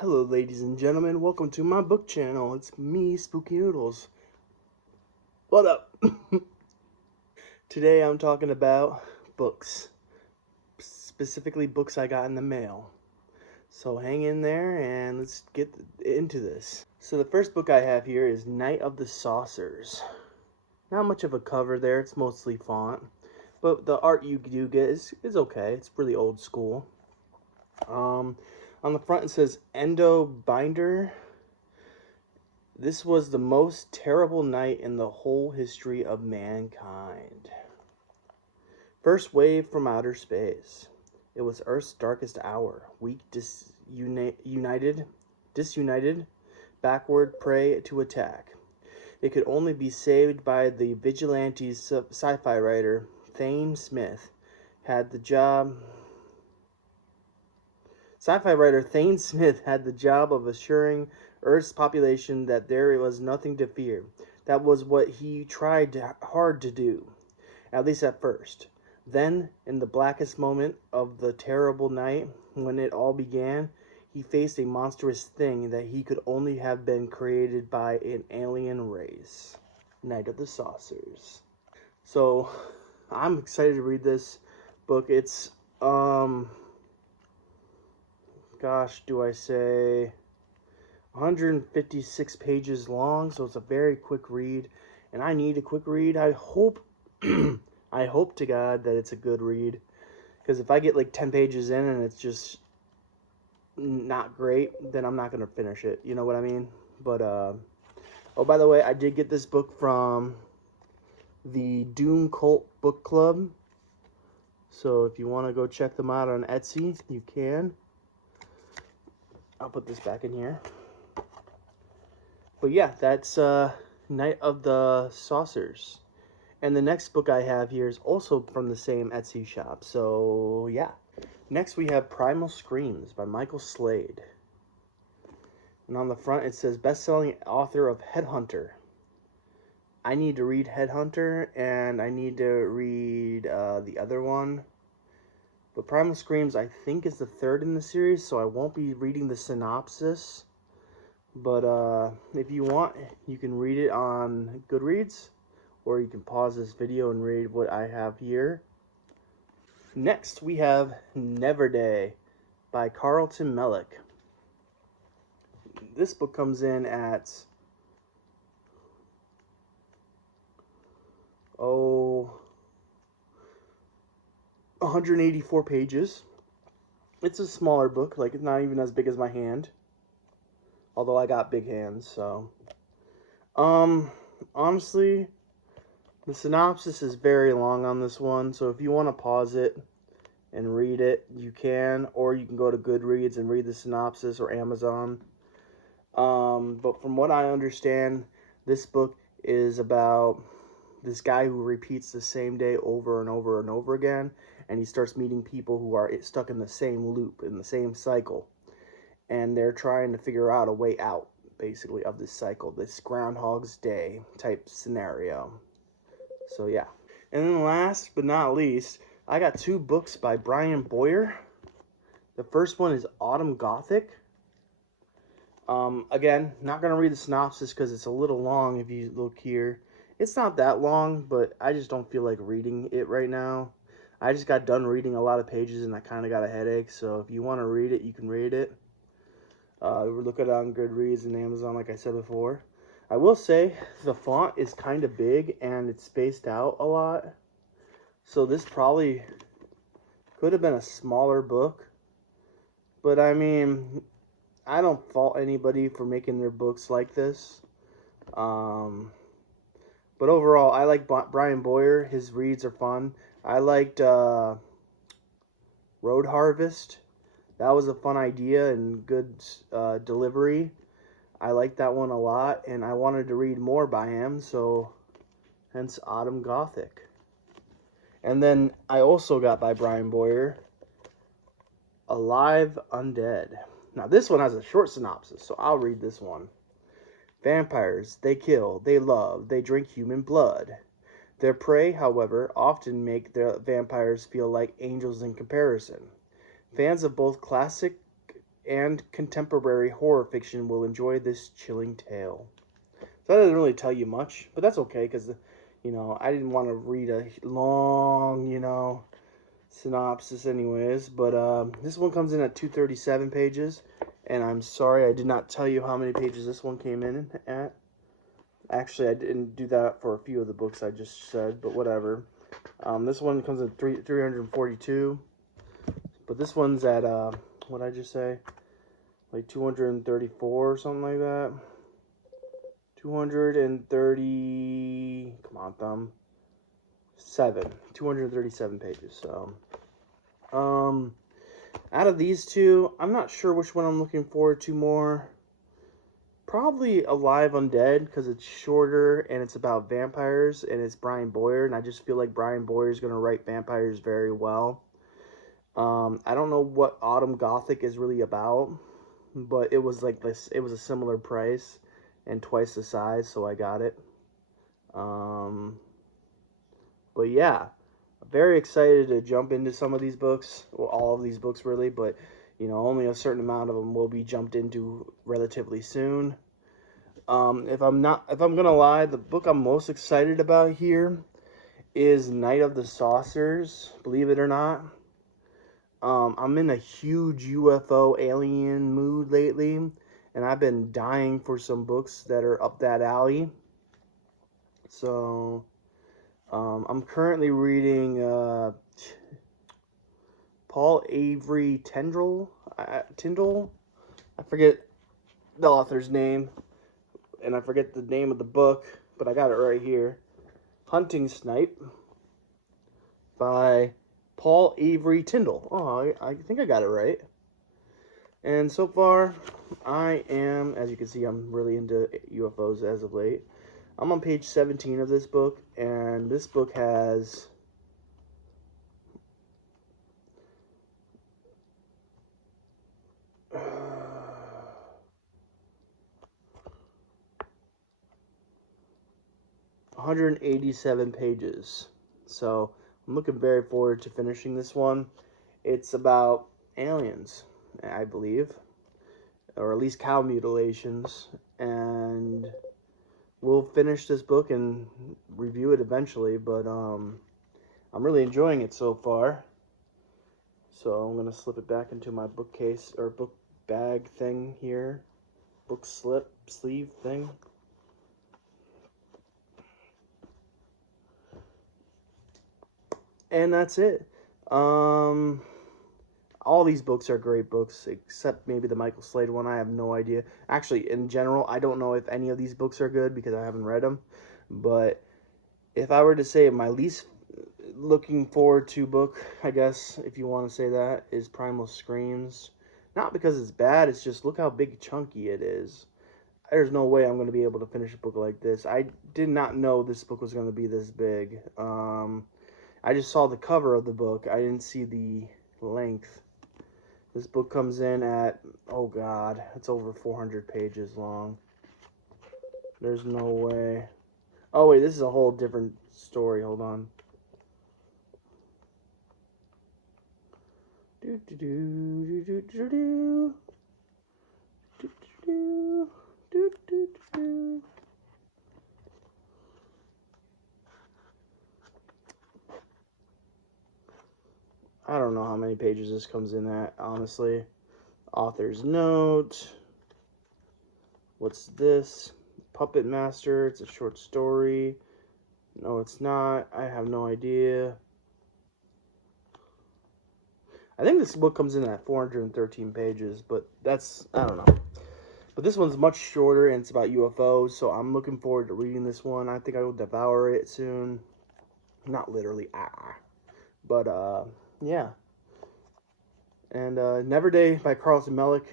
Hello, ladies and gentlemen. Welcome to my book channel. It's me, Spooky Noodles. What up? Today I'm talking about books, specifically books I got in the mail. So hang in there and let's get into this. So the first book I have here is Night of the Saucers. Not much of a cover there. It's mostly font, but the art you do get is okay. It's really old school. On the front it says Endo Binder. This was the most terrible night in the whole history of mankind. First wave from outer space. It was Earth's darkest hour. Weak, disunited, backward prey to attack. It could only be saved by the vigilante sci-fi writer Thane Smith had the job. Sci-fi writer Thane Smith had the job of assuring Earth's population that there was nothing to fear. That was what he tried hard to do, at least at first. Then, in the blackest moment of the terrible night, when it all began, he faced a monstrous thing that he could only have been created by an alien race. Night of the Saucers. So, I'm excited to read this book. It's, gosh, do I say 156 pages long, so it's a very quick read, and I need a quick read. I hope I hope to God that it's a good read, because if I get like 10 pages in and it's just not great, then I'm not going to finish it, you know what I mean? But oh, by the way, I did get this book from the Doom Cult Book Club, so if you want to go check them out on Etsy, you can. I'll put this back in here. But yeah, that's Night of the Saucers. And the next book I have here is also from the same Etsy shop. So yeah. Next we have Primal Screams by Michael Slade. And on the front it says best-selling author of Headhunter. I need to read Headhunter and I need to read the other one. But Primal Screams, I think, is the third in the series, so I won't be reading the synopsis. But if you want, you can read it on Goodreads, or you can pause this video and read what I have here. Next, we have Neverday by Carlton Mellick. This book comes in at 184 pages. It's a smaller book, like it's not even as big as my hand. Although I got big hands, so. Honestly, the synopsis is very long on this one, so if you want to pause it and read it, you can, or you can go to Goodreads and read the synopsis, or Amazon. But from what I understand, this book is about this guy who repeats the same day over and over and over again, and he starts meeting people who are stuck in the same loop, in the same cycle, and they're trying to figure out a way out, basically, of this cycle, this Groundhog's Day type scenario. So yeah. And then last but not least, I got two books by Brian Boyer. The first one is Autumn Gothic. Again, not going to read the synopsis because it's a little long if you look here. It's not that long, but I just don't feel like reading it right now. I just got done reading a lot of pages and I kind of got a headache, so if you want to read it, you can read it. Look at it on Goodreads and Amazon, like I said before. I will say, the font is kind of big and it's spaced out a lot. So this probably could have been a smaller book. But I mean, I don't fault anybody for making their books like this. But overall, I like Brian Boyer. His reads are fun. I liked Road Harvest. That was a fun idea and good delivery. I liked that one a lot, and I wanted to read more by him, so hence Autumn Gothic. And then I also got by Brian Boyer, Alive Undead. Now this one has a short synopsis, so I'll read this one. Vampires, they kill, they love, they drink human blood. Their prey, however, often make their vampires feel like angels in comparison. Fans of both classic and contemporary horror fiction will enjoy this chilling tale. So that doesn't really tell you much, but that's okay because, you know, I didn't want to read a long, you know, synopsis anyways. But this one comes in at 237 pages, and I'm sorry I did not tell you how many pages this one came in at. Actually, I didn't do that for a few of the books I just said, but whatever. This one comes at 342, but this one's at, what did I just say? Like 234 or something like that. 230, come on, thumb. 237 pages. So, out of these two, I'm not sure which one I'm looking forward to more. Probably Alive Undead, because it's shorter and it's about vampires and it's Brian Boyer, and I just feel like Brian Boyer is going to write vampires very well. I don't know what Autumn Gothic is really about, but it was like this. It was a similar price and twice the size, so I got it. But yeah, very excited to jump into some of these books, well, all of these books really, but you know, only a certain amount of them will be jumped into relatively soon. If I'm gonna lie, the book I'm most excited about here is Night of the Saucers. Believe it or not, I'm in a huge UFO alien mood lately, and I've been dying for some books that are up that alley. So, I'm currently reading Paul Avery Tyndall. I forget the author's name, and I forget the name of the book, but I got it right here. Hunting Snipe by Paul Avery Tyndall. Oh, I think I got it right. And so far, I am, as you can see, I'm really into UFOs as of late. I'm on page 17 of this book, and this book has 187 pages. So I'm looking very forward to finishing this one. It's about aliens, I believe, or at least cow mutilations, and we'll finish this book and review it eventually, but I'm really enjoying it so far. So I'm going to slip it back into my bookcase, or book bag thing here. Book sleeve thing. And that's it. All these books are great books, except maybe the Michael Slade one. I have no idea. Actually, in general, I don't know if any of these books are good because I haven't read them. But if I were to say my least looking forward to book, I guess, if you want to say that, is Primal Screams. Not because it's bad, it's just look how big chunky it is. There's no way I'm going to be able to finish a book like this. I did not know this book was going to be this big. I just saw the cover of the book. I didn't see the length. This book comes in at, oh god, it's over 400 pages long. There's no way. Oh wait, this is a whole different story. Hold on. Do do do do do do do do do do do. I don't know how many pages this comes in at, honestly. Author's note. What's this? Puppet Master. It's a short story. No, it's not. I have no idea. I think this book comes in at 413 pages, but that's, I don't know. But this one's much shorter, and it's about UFOs, so I'm looking forward to reading this one. I think I will devour it soon. Not literally, but, yeah. And Never Day by Carlton Mellick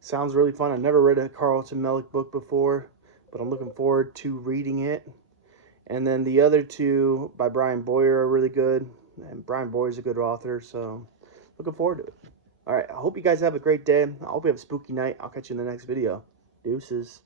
sounds really fun. I've never read a Carlton Mellick book before, but I'm looking forward to reading it. And then the other two by Brian Boyer are really good, and Brian Boyer's a good author, so looking forward to it. All right, I hope you guys have a great day. I hope you have a spooky night. I'll catch you in the next video. Deuces.